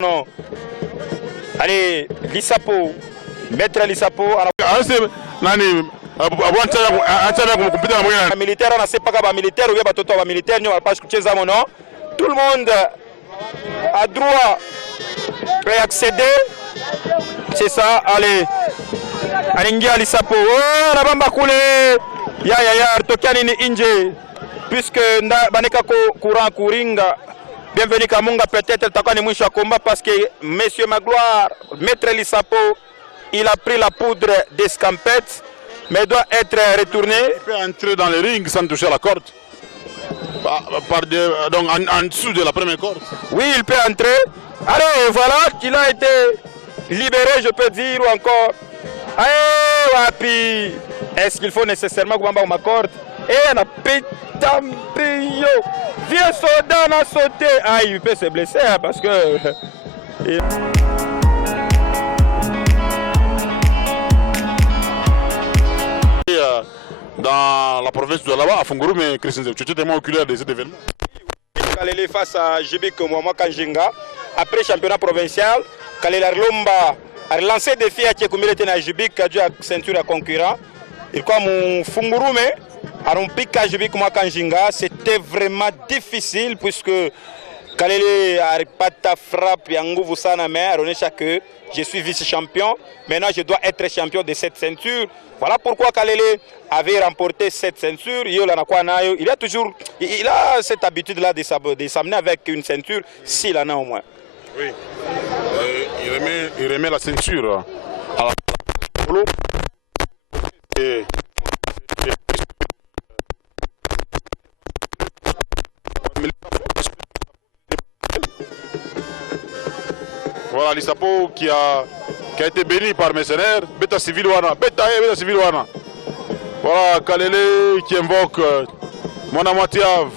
Non. Allez, Lissapo, maître Lissapo. Militaire, on ne sait pas quand militaire ou bien bateau militaire, nous on va pas écouter ça mon nom. Tout le monde a droit à accéder. C'est ça, allez. Alingia Lissapo. Oh, la bamba koulé. Ya, Tokiani ni Inje. Puisque Baneka courant Kouringa. Bienvenue Kamunga, peut-être Takani Moucha combat parce que Monsieur Magloire, maître Lissapo, il a pris la poudre d'escampette, mais doit être retourné. Il peut entrer dans le ring sans toucher la corde. Donc en dessous de la première corde. Oui, il peut entrer. Allez, voilà qu'il a été libéré, je peux dire, ou encore. Allez, Wapi. Est-ce qu'il faut nécessairement que ma corde? Et on a pétambrillé. Vieux soldat, on a sauté. Ah, il peut se blesser hein, parce que. Dans la province de là-bas, à Funguru, mais Christian, tu étais témoin oculaire de cet événement. Kalele face à Jibik Mouama Kanjinga. Après championnat provincial, Kalele Lomba a relancé des défi à Tchekoumile à Jibik, a dû à ceinture à concurrent. Il comme Funguru, mais à Rompik à Jibik Mouama Kanjinga, c'était vraiment difficile puisque Kalele a pas ta frappe, Yangou Sana mais que je suis vice-champion. Maintenant, je dois être champion de cette ceinture. Voilà pourquoi Kalele avait remporté cette ceinture. Il a toujours cette habitude-là de s'amener avec une ceinture, s'il en a au moins. Oui. Il remet la ceinture à la Voilà Lissapo qui a été béni par mercenaires. Beta civil wana, beta civil wana. Voilà Kalele qui invoque mon amatiave.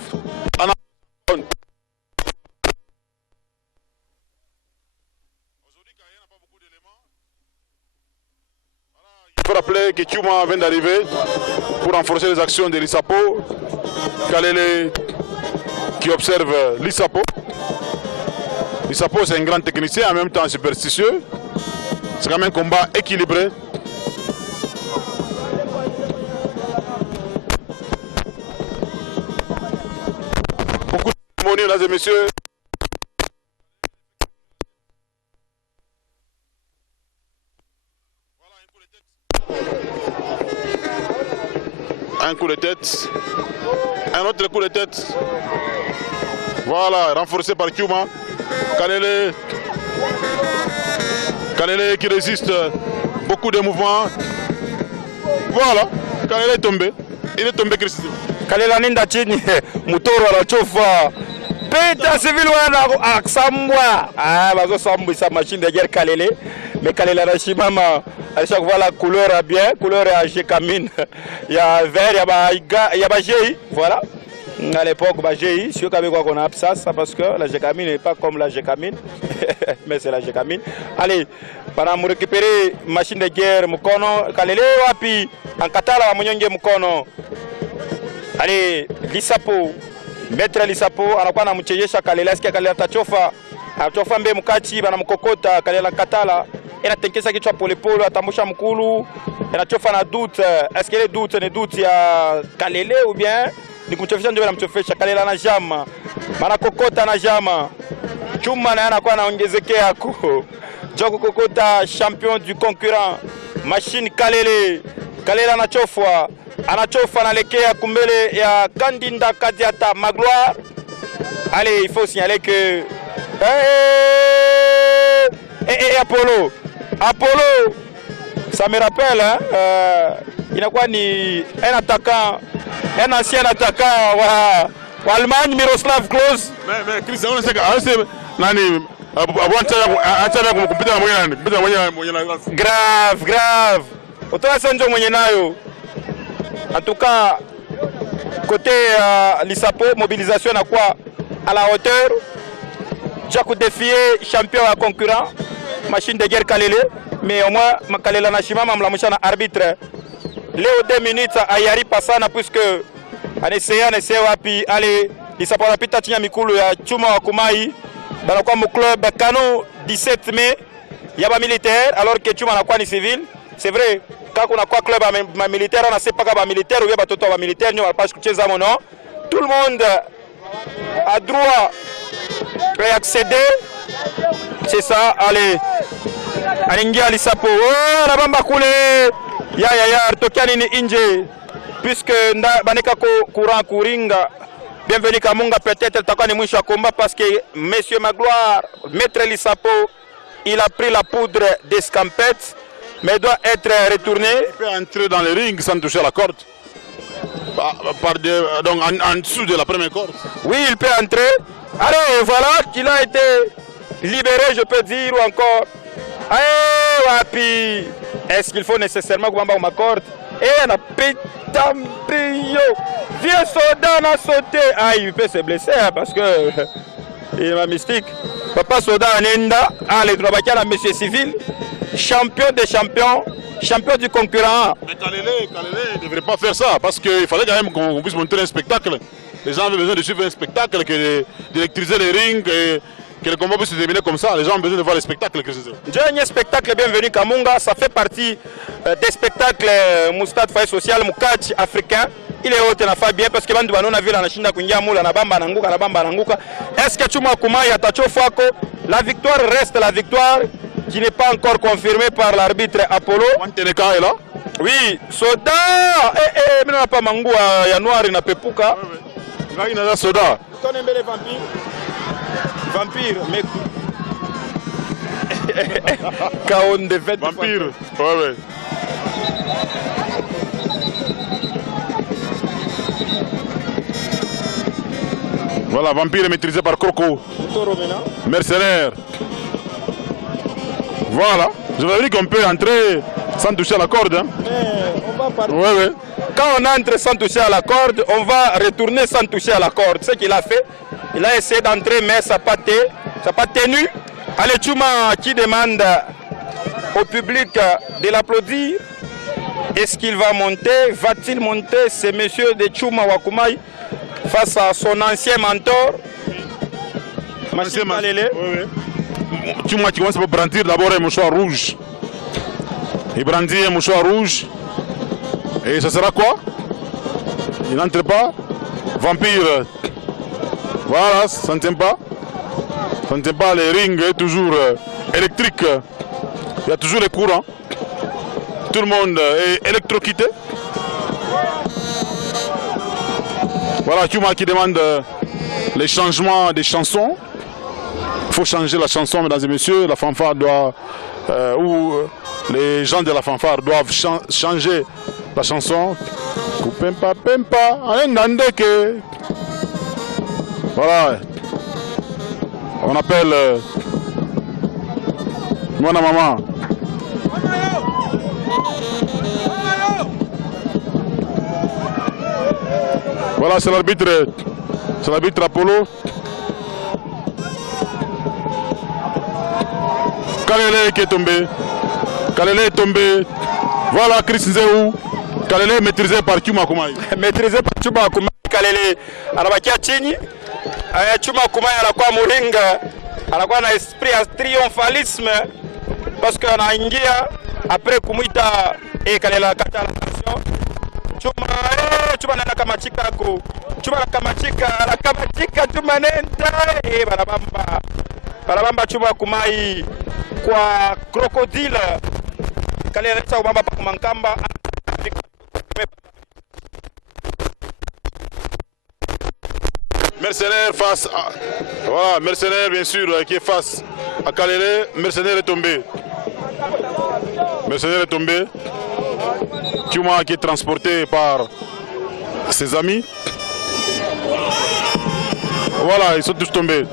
Il faut rappeler que Tchouma vient d'arriver pour renforcer les actions de Lissapo. Kalele qui observe Lissapo. Lissapo c'est un grand technicien, en même temps superstitieux. C'est quand même un combat équilibré. Beaucoup de cérémonies, mesdames et messieurs. Un coup de tête. Un autre coup de tête. Voilà, renforcé par Tchouma. Kalele qui résiste beaucoup de mouvements. Voilà, Kalele est tombé. Il est tombé, Christian. Kalele ninda chini, mutoro anachofa. Peta civil wana aksambwa. Ah, bazo sambu sa machine de guerre Kalele. Mais Kalele anashimama. À chaque fois la couleur est bien, couleur est Gécamine. Il y a vert, il y a GI, voilà. À l'époque, GI, si on a ça parce que la Gécamine n'est pas comme la Gécamine, mais c'est la Gécamine. Allez, pendant récupérer machine de guerre, Mukono, Kalele, wapi, en Katala, Mounyonge Mukono. Allez, Lissapo, maître Lissapo, on a pas na mchejesha Kalele, est-ce que Kalele tachofa, tachofa mbe mukati, bana mukokota, Kalele Katala. Et la tenkesa kichwa polepole atambusha mkulu inachofa na doute est-ce que les doutes ne doute ya Kalele ou bien ni kumchofisha ndio anamchofisha Kalele na jama mara kokota na jama Chuma na anakuwa anaongezekea yako Joko kokota champion du concurrent machine Kalele anachofa analekea kumbele ya Kandinda Kadiata Magloire. Allez, il faut signaler que Apollo, ça me rappelle, hein, il a quoi ni un attaquant, un ancien attaquant wa Allemagne, Miroslav Klose. Mais Christian, on sait que grave. Autant Sanjo Mwenyenayo. En tout cas, côté Lissapo, mobilisation à quoi? À la hauteur. Jaco défié, champion à concurrent. Machine de guerre Kalele, mais au moins Kalele Nashima mamlamusha arbitre. Léo 2 minutes à Yari Passana puisque en essayant wapi allez Lissapo anapita chini ya mikulu ya Chuma wa Kumai banakuwa mu club Kano 17 mai ya ba militaire alors que Chuma anakuwa ni civil. C'est vrai quand on a quoi club ma militaire on ne sait pas ka ba militaire ou bien batoto ba militaire nyo pas kucheza mono. Tout le monde a droit à accéder. C'est ça, allez. Alingia Lisapo. Oh, la bamba koule. Ya tokiani ni inje. Puisque baneka courant Kuringa. Bienvenue Kamunga, peut-être takani mwisho wa combat parce que Monsieur Magloire, Maître Lisapo, il a pris la poudre d'escampette mais doit être retourné. Il peut entrer dans le ring sans toucher la corde. Donc en dessous de la première corde. Oui, il peut entrer. Allez, voilà qu'il a été libéré, je peux dire, ou encore. Allez, wapi. Est-ce qu'il faut nécessairement que ma corde? Et on a pétambrio. Vieux soldat a sauté. Ah, il peut se blesser hein, parce que il est ma mystique. Papa soldat Anenda, allez, Drobakala, monsieur civil, champion des champions, champion du concurrent. Mais Kalele ne devrait pas faire ça parce qu'il fallait quand même qu'on puisse montrer un spectacle. Les gens avaient besoin de suivre un spectacle, d'électriser les rings, que le combat puisse se terminer comme ça. Les gens ont besoin de voir le spectacle. Dernier spectacle, bienvenue Kamunga, ça fait partie des spectacles Moustad Faye Social, Moukach africain. Il est haut, il a fait bien parce que Bandu Banon a vu la Chine Kungia Moula, la Bamba Nanguka. Est-ce que Chuma Kuma Yatacho Fako, la victoire reste la victoire qui n'est pas encore confirmée par l'arbitre Apollo? Wanteneka est là? Oui, Soda! Mais non, pas Mangou, il y a Noir, il n'a pas Pouka. Il y a Soda. Tu connais les vampires? Vampire, mais. Kaon de fête. Vampire, ouais. Voilà, Vampire est maîtrisé par Coco. Mercenaire. Voilà. Je vous avais dit qu'on peut entrer sans toucher à la corde. Hein. On va partir. Ouais. Quand on entre sans toucher à la corde, on va retourner sans toucher à la corde. Ce qu'il a fait, il a essayé d'entrer, mais ça n'a pas tenu. Allez, Chuma qui demande au public de l'applaudir. Est-ce qu'il va monter? Va-t-il monter? C'est monsieur de Chuma Wakumai face à son ancien mentor. Machine Malele. Chuma qui commence à brandir d'abord un mouchoir rouge. Il brandit un mouchoir rouge. Et ça sera quoi? Il n'entre pas. Vampire. Voilà, ça ne tient pas. Ça ne tient pas, les rings est toujours électrique. Il y a toujours les courants. Tout le monde est électrocuté. Voilà, Chuma qui demande les changements des chansons. Il faut changer la chanson, mesdames et messieurs. La fanfare doit, ou les gens de la fanfare doivent changer la chanson. Pempa, pempa, voilà. On appelle mon maman. Voilà, c'est l'arbitre Apollo. Kalele qui est tombé. Kalele est tombé. Voilà Chris Nzeu. Kalele maîtrisé par Chuma Kumai. Maîtrisé par Chuma Kumai. Kalele anabakia chini. Chuma Kumai anakuwa muringa. Anakuwa na esprit ya triomphalisme parce que anaingia après kumuita Kalele akata la action. Chuma nenda kamachika ko. Chuma nakamachika Chuma nenda. Barabamba Chuma Kumai kwa crocodile. Kalele anaita ubamba pa kumankamba. Mercenaire face à... Voilà, Mercenaire bien sûr qui est face à Kalele. Mercenaire est tombé. Mercenaire est tombé. Chuma qui est transporté par ses amis. Voilà, ils sont tous tombés.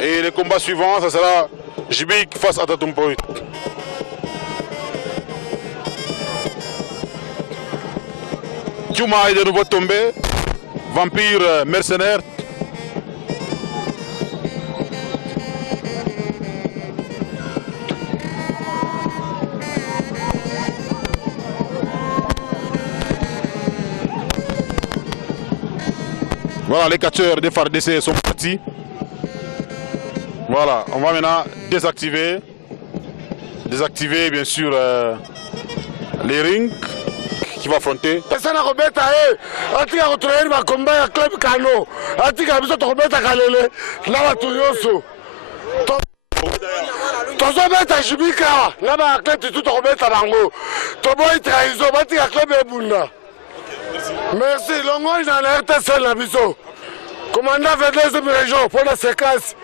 Et le combat suivant, ça sera Jibik face à Tatumpoy. Chuma est de nouveau tombé. Vampire mercenaire. Voilà, les catcheurs des FARDC sont partis. Voilà, on va maintenant désactiver bien sûr les rings qui va affronter. tozobeta jibika na baatlete tu tokobeta bango toboyi trahison batika club ebunda. Merci longoi na RTS na biso commandant 22e région pour la séquence.